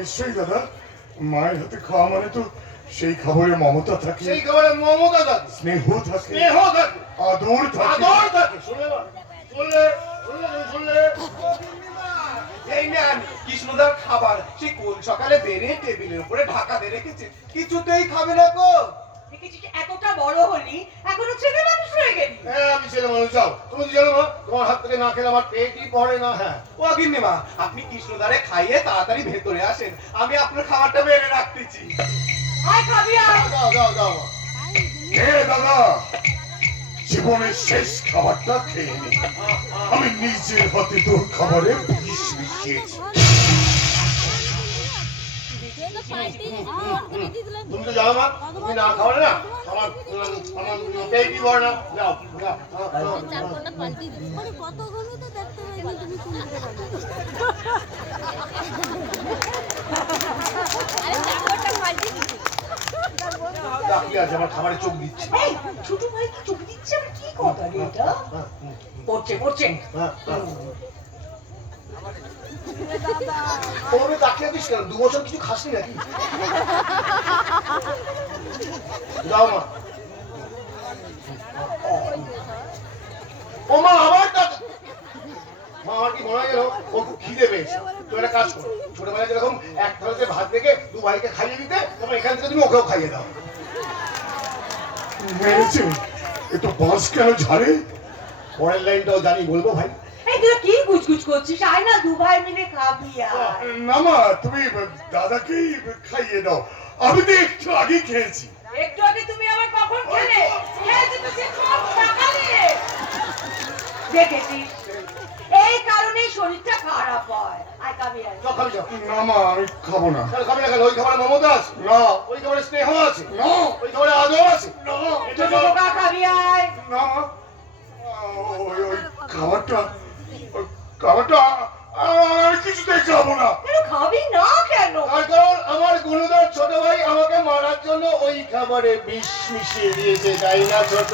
নিশ্চয়ই দাদা, মায়ের হাতে খাওয়া মানে তো সেই খাবারে মমতা থাকে, সেই খাবারে মমতা থাকে, স্নেহ থাকে, স্নেহ থাকে, আদর থাকে। আদর থাকে। শুনলে না? শুনলে? শুনলে? শুনলে? এই নেন কৃষ্ণদার খাবার, সেই কোন সকালে বেড়ে টেবিলের উপরে ঢাকা দিয়ে রেখেছে, কিছুতেই খাবে না গো। দেখেছিস এতটা বড় হলি এখনো ছেলে মানুষ হয়ে গেলি। হ্যাঁ আমি ছেলে মানুষ। যাও, তুমি তো জানো না তোমার হাত থেকে না খেলে আমার পেটই ভরে না। হ্যাঁ ও গিন্নিমা, আপনি কৃষ্ণদারে খাইয়ে তাড়াতাড়ি ভেতরে আসেন, আমি আপনার খাবারটা বেড়ে রাখতেছি। আয় খাবি আয়। দাও দাও দাও। হে দাদা, জীবনের শেষ খাবারটা খেয়ে নি। আমি নিজের হাতে তোর খাবারে বিষ মিশিয়েছি। তুমি তো জানো মা, তুমি না খাওয়ালে না আমার আমার পেটই ভরে না। যাও যাও। কি আছে, আমার খাবারে চোখ দিচ্ছে। এই ছোট ভাই কি চোখ দিচ্ছে? আমি কি কথা রে এটা? পড়ছে পড়ছে। ওরে তাকিয়ে আছিস কেন? 2 বছর কিছু খাসনি নাকি? যাও মা। ও মা আমার মা, আমার কি মনে হয় গেল ওর খুব খিদে পেয়েছে। তো একটা কাজ করো, ছোটবেলায় যেরকম এক থালাতে ভাত দেখে 2 ভাইকে খাইয়ে দিতে, তখন এখান থেকে তুমি ওকেও খাইয়ে দাও। মেরেছে, এ তো বাঁশ কেন ঝাড়ে? পরের লাইনটাও জানি, বলবো ভাই? এই তুই কি গুজগুজ করছিস? আয় না, দু ভাই মিলে খাবি আয়। না মা, তুমি দাদাকেই খাইয়ে দাও, আমি তো একটু আগে খেয়েছি। একটু আগে তুমি আবার কখন খেলে? খেয়েছি তো সে সব সকালে। দেখেছিস, এই কারণেই শরীরটা খারাপ হয়। আয় খাবি আয়। চল খাবি, চল। না মা, আমি খাবো না। তাহলে খাবি না কেন? ওই খাবারে মমতা আছে, না ওই খাবারে স্নেহ আছে, না ওই খাবারে আদর আছে। না এটা ছোট খোকা খাবি আয়। না মা, ওই খাবারটা, আমি কিছুতেই খাবো না। কেন খাবি না কেন? তার কারণ আমার গুণধর ছোট ভাই আমাকে মারার জন্য ওই খাবারে বিষ মিশিয়ে দিয়েছে, তাই না ছোট?